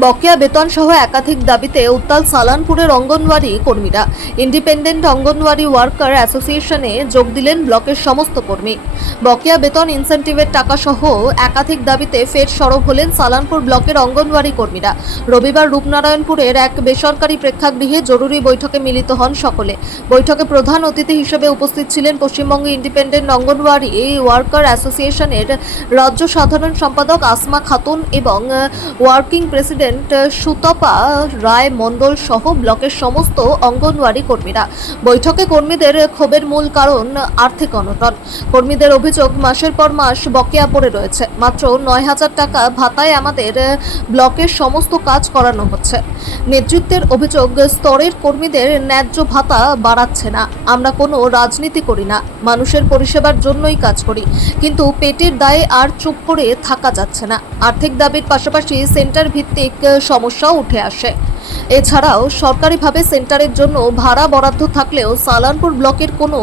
বকেয়া বেতন সহ একাধিক দাবিতে উত্তাল সালানপুরের অঙ্গনওয়াড়ি কর্মীরা। ইন্ডিপেন্ডেন্ট অঙ্গনওয়াড়ি ওয়ার্কার অ্যাসোসিয়েশনে যোগ দিলেন ব্লকের সমস্ত কর্মী। বকেয়া বেতন, ইনসেন্টিভের টাকা সহ একাধিক দাবিতে ফের সরব হলেন সালানপুর ব্লকের অঙ্গনওয়াড়ি কর্মীরা। রবিবার রূপনারায়ণপুরের এক বেসরকারি প্রেক্ষাগৃহে জরুরি বৈঠকে মিলিত হন সকলে। বৈঠকে প্রধান অতিথি হিসেবে উপস্থিত ছিলেন পশ্চিমবঙ্গ ইন্ডিপেন্ডেন্ট অঙ্গনওয়াড়ি ওয়ার্কার অ্যাসোসিয়েশনের রাজ্য সাধারণ সম্পাদক আসমা খাতুন এবং ওয়ার্কিং প্রেসিডেন্ট সুতপা রায় মণ্ডল সহ ব্লকের সমস্ত অঙ্গনওয়াড়ি কর্মীরা। বৈঠকে কর্মীদের ক্ষোভের মূল কারণ আর্থিক অনটন। কর্মীদের অভিযোগ, মাসের পর মাস বকেয়া পড়ে রয়েছে। মাত্র ৯,০০০ টাকা ভাতায় আমাদের ব্লকের সমস্ত কাজ করানো হচ্ছে। নেতৃত্বের অভিযোগ, স্তরের কর্মীদের ন্যায্য ভাতা বাড়াচ্ছে না। আমরা কোনো রাজনীতি করি না, মানুষের পরিষেবার জন্যই কাজ করি, কিন্তু পেটের দায়ে আর চুপ করে থাকা যাচ্ছে না। আর্থিক দাবির পাশাপাশি সেন্টার ভিত্তিক সমস্যাও উঠে আসে। এছাড়াও সরকারিভাবে সেন্টারের জন্য ভাড়া বরাদ্দ থাকলেও সালানপুর ব্লকের কোনো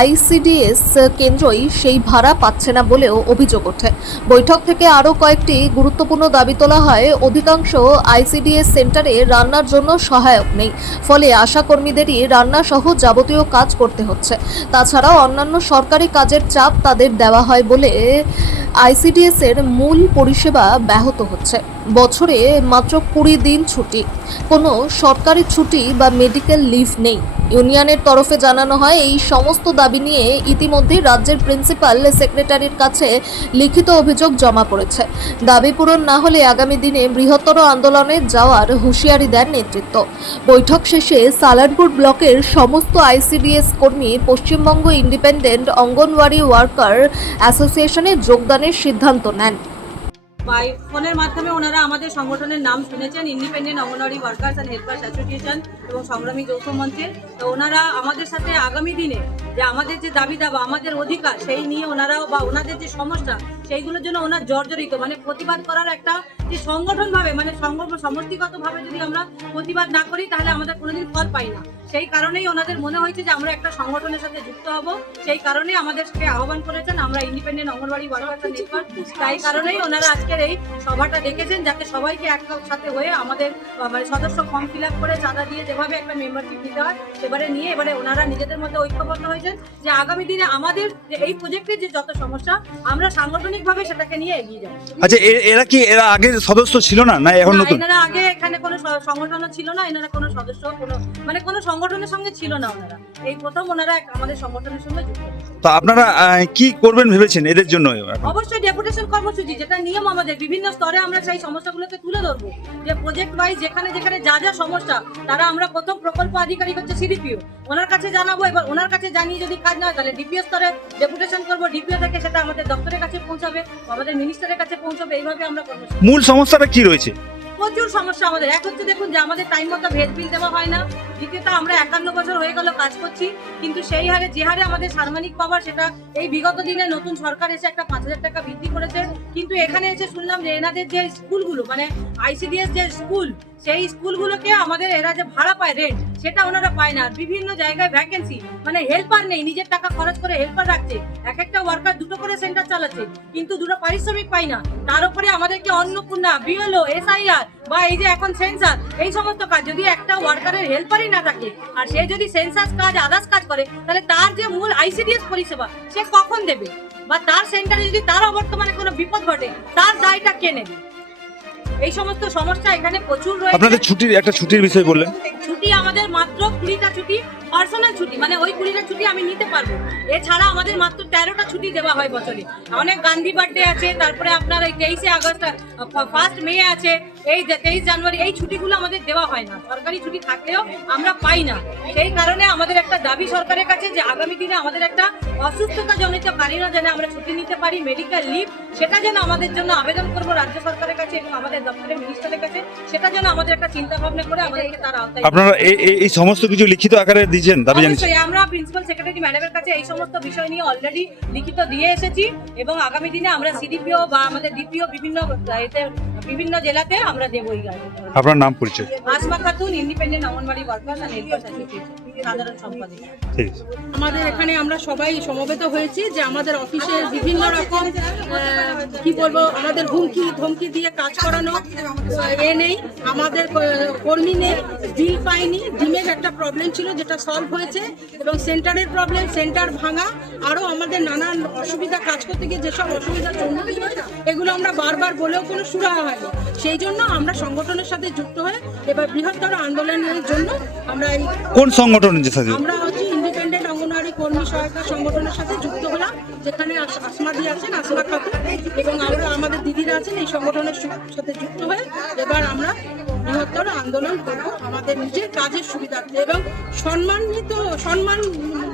আইসিডিএস কেন্দ্রই সেই ভাড়া পাচ্ছে না বলেও অভিযোগ ওঠে। বৈঠক থেকে আরও কয়েকটি গুরুত্বপূর্ণ দাবি তোলা হয়। অধিকাংশ আইসিডিএস সেন্টারে রান্নার জন্য সহায়ক নেই, ফলে আশা কর্মীদেরই রান্না সহ যাবতীয় কাজ করতে হচ্ছে। তাছাড়াও অন্যান্য সরকারি কাজের চাপ তাদের দেওয়া হয় বলে আইসিডিএস এর মূল পরিষেবা ব্যাহত হচ্ছে। বছরে মাত্র 20 দিন ছুটি, কোনো সরকারি ছুটি বা মেডিকেল লিভ নেই। ইউনিয়নের তরফে জানানো হয়, এই সমস্ত দাবি নিয়ে ইতিমধ্যে রাজ্যের প্রিন্সিপাল সেক্রেটারির কাছে লিখিত অভিযোগ জমা পড়েছে। দাবি পূরণ না হলে আগামী দিনে বৃহত্তর আন্দোলনে যাওয়ার হুঁশিয়ারি দেন নেতৃত্ব। বৈঠক শেষে সালানপুর ব্লকের সমস্ত আইসিডিএস কর্মী পশ্চিমবঙ্গ ইন্ডিপেন্ডেন্ট অঙ্গনওয়াড়ি ওয়ার্কার অ্যাসোসিয়েশনে যোগদানের সিদ্ধান্ত নেন। ফোনের মাধ্যমে ওনারা আমাদের সংগঠনের নাম শুনেছেন, independent anganwadi workers and helpers association এবং সংগ্রামী যৌথ মঞ্চে। তো ওনারা আমাদের সাথে আগামী দিনে যে আমাদের যে দাবি দাবা, আমাদের অধিকার, সেই নিয়ে ওনারাও বা ওনাদের যে সমস্যা সেইগুলোর জন্য ওনার জর্জরিত, মানে প্রতিবাদ করার একটা যে সংগঠনভাবে, মানে সমষ্টিগতভাবে যদি আমরা প্রতিবাদ না করি তাহলে আমাদের কোনোদিন ফল পাই না। সেই কারণেই ওনাদের মনে হয়েছে যে আমরা একটা সংগঠনের সাথে যুক্ত হব। সেই কারণেই আমাদেরকে আহ্বান করেছেন আমরা independent anganwadi workers and helper. তাই কারণেই ওনারা আজকের এই সভাটা ডেকেছেন, যাতে সবাইকে একসাথে হয়ে আমাদের মানে সদস্য ফর্ম ফিল আপ করে চাঁদা দিয়ে যেভাবে একটা মেম্বারশিপ নিতে হয় সেবারে নিয়ে এবারে ওনারা নিজেদের মধ্যে ঐক্যবদ্ধ হয়েছেন যে আগামী দিনে আমাদের যে এই প্রজেক্টের যে যত সমস্যা আমরা সাংগঠনিকভাবে সেটাকে নিয়ে এগিয়ে যাব। আচ্ছা, এরা আগে সদস্য ছিল না, না এখন নতুন? এনারা আগে এখানে কোনো সংগঠন ছিল না, এনারা কোনো সদস্য কোনো সংগঠনের সঙ্গে ছিল না। ওনারা এই প্রথম ওনারা আমাদের সংগঠনের সঙ্গে যুক্ত। তো আপনারা কি করবেন ভেবেছেন এদের জন্য? অবশ্যই ডেপুটেশন কর্মসূচি, যেটা নিয়ম আমাদের বিভিন্ন স্তরে আমরা সেই সমস্যাগুলোকে তুলে ধরবো। যে প্রজেক্ট ওয়াইজ যেখানে যেখানে যা যা সমস্যা, তারা আমরা প্রথম প্রকল্প আধিকারিক হচ্ছে সিডিপিও, ওনার কাছে জানাবো। এবার ওনার কাছে জানিয়ে যদি কাজ না হয় তাহলে ডিপিও স্তরে ডেপুটেশন করবো। ডিপিও থেকে সেটা আমাদের দপ্তরের কাছে পৌঁছাবে, আমাদের মিনিস্টারের কাছে পৌঁছাবে। এইভাবে আমরা কর্মসূচি। মূল সমস্যাটা কি রয়েছে? প্রচুর সমস্যা আমাদের। এক হচ্ছে দেখুন যে আমাদের টাইম মতো ভেজ বিল দেওয়া হয় না। দ্বিতীয়ত আমরা 51 বছর হয়ে গেল কাজ করছি, কিন্তু সেই হারে যে হারে আমাদের সাম্মানিক পাওয়ার সেটা এই বিগত দিনে নতুন সরকার এসে একটা 5,000 টাকা বৃদ্ধি করেছে। কিন্তু এখানে এসে শুনলাম যে এনাদের যে স্কুলগুলো, মানে আইসিডিএস যে স্কুল, সেই স্কুলগুলোকে আমাদের এরা যে ভাড়া পায় রেন্ট, সেটা ওনারা পায় না। বিভিন্ন জায়গায় ভ্যাকেন্সি, মানে হেল্পার নেই, নিজের টাকা খরচ করে হেল্পার রাখছে। এক একটা ওয়ার্কার 2টো করে সেন্টার চালাচ্ছে, কিন্তু 2টো পারিশ্রমিক পায় না। তার উপরে আমাদেরকে অন্নপূর্ণা, বিএলও, এসআইআর বা এই যে এখন সেন্সাস, এই সমস্ত কাজ যদি একটা ওয়ার্কারের হেল্পারই না থাকে আর সে যদি সেন্সাস কাজ, আদার্স কাজ করে, তাহলে তার যে মূল আইসিডিএস পরিষেবা সে কখন দেবে? বা তার সেন্টারে যদি তার অবর্তমানে কোনো বিপদ ঘটে তার দায়টা কে নেবে? এই সমস্ত সমস্যা এখানে প্রচুর রয়েছে। আপনাদের ছুটির বিষয় বললেন। ছুটি আমাদের মাত্র 20টা ছুটি, পার্সোনাল ছুটি, মানে ওই 20টা ছুটি আমি নিতে পারবো। এছাড়া আমাদের মাত্র 13টা ছুটি দেওয়া হয় বছরে। অনেক গান্ধী বার্থডে আছে, তারপরে আপনার এই 23শে আগস্ট, 1 মে আছে, এই 23 জানুয়ারি, এই ছুটিগুলো আমাদের দেওয়া হয় না। সরকারি ছুটি থাকলেও আমরা পাই না। সেই কারণে আমাদের একটা দাবি সরকারের কাছে যে আগামী দিনে আমাদের একটা অসুস্থতা জনিত কারণে যেন আমরা ছুটি নিতে পারি, মেডিকেল লিভ, সেটা যেন আমাদের জন্য আবেদন করবো রাজ্য সরকারের কাছে এবং আমাদের দপ্তরের মিনিস্টারের কাছে। সেটা যেন আমাদের একটা চিন্তা ভাবনা করে আমাদেরকে তার আওতায়। আপনারা এই সমস্ত কিছু লিখিত আকারে দিয়েছেন, দাবি জানিয়েছেন? আমরা প্রিন্সিপাল সেক্রেটারি ম্যাডামের কাছে এই সমস্ত বিষয় নিয়ে অলরেডি লিখিত দিয়ে এসেছি এবং আগামী দিনে আমরা সিডিপিও বা আমাদের ডিপিও বিভিন্ন জেলাতে আমরা দেবই। আপনার নাম পরিচয়? Asma Khatun, independent anganwadi workers and helpers association. সাধারণ সম্পাদিকা। ঠিক আছে। আমাদের এখানে আমরা সবাই সমবেত হয়েছি যে আমাদের অফিসের বিভিন্ন রকম কি বলবো আমাদের হুমকি ধমকি দিয়ে কাজ করানো এ নেই, আমাদের কর্মী নেই, বিল পাইনি, ডিমের একটা প্রবলেম ছিল যেটা সলভ হয়েছে এবং সেন্টারের প্রবলেম, সেন্টার ভাঙা, আরও আমাদের নানান অসুবিধা কাজ করতে গিয়ে যেসব অসুবিধার সম্মুখীন হয় এগুলো আমরা বারবার বলেও কোনো সুরাহা হয়নি। সেই জন্য আমরা সংগঠনের সাথে যুক্ত হয়ে এবার বৃহত্তর আন্দোলনের জন্য আমরা এই কোন সংগঠনের সাথে? আমরা হচ্ছে ইন্ডিপেন্ডেন্ট অঙ্গনওয়াড়ি কর্মী সহায়তা সংগঠনের সাথে যুক্ত হলাম, যেখানে আসমাদি আছেন, আসমা খাতুন, এবং আমরা আমাদের দিদিরা আছেন এই সংগঠনের সাথে যুক্ত হয়ে এবার আমরা বৃহত্তর আন্দোলন করব আমাদের নিজের কাজের সুবিধার্থে এবং সম্মান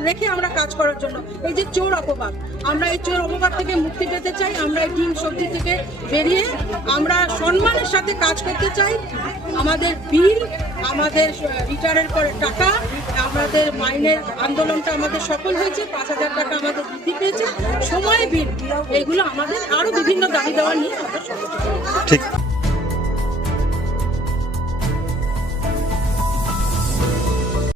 রেখে আমরা কাজ করার জন্য। এই যে চোর অপবাদ, আমরা এই চোর অপবাদ থেকে মুক্তি পেতে চাই, আমরা এই ডিম সবজি থেকে বেরিয়ে আমরা সম্মানের সাথে কাজ করতে চাই। আমাদের বিল, আমাদের রিটায়ারের পরে টাকা, আমাদের মাইনের আন্দোলনটা আমাদের সফল হয়েছে, 5,000 টাকা আমাদের বৃদ্ধি পেয়েছে, সময় বিল, এগুলো আমাদের আরো বিভিন্ন দাবি দেওয়া নিয়ে আমরা সফল। ঠিক।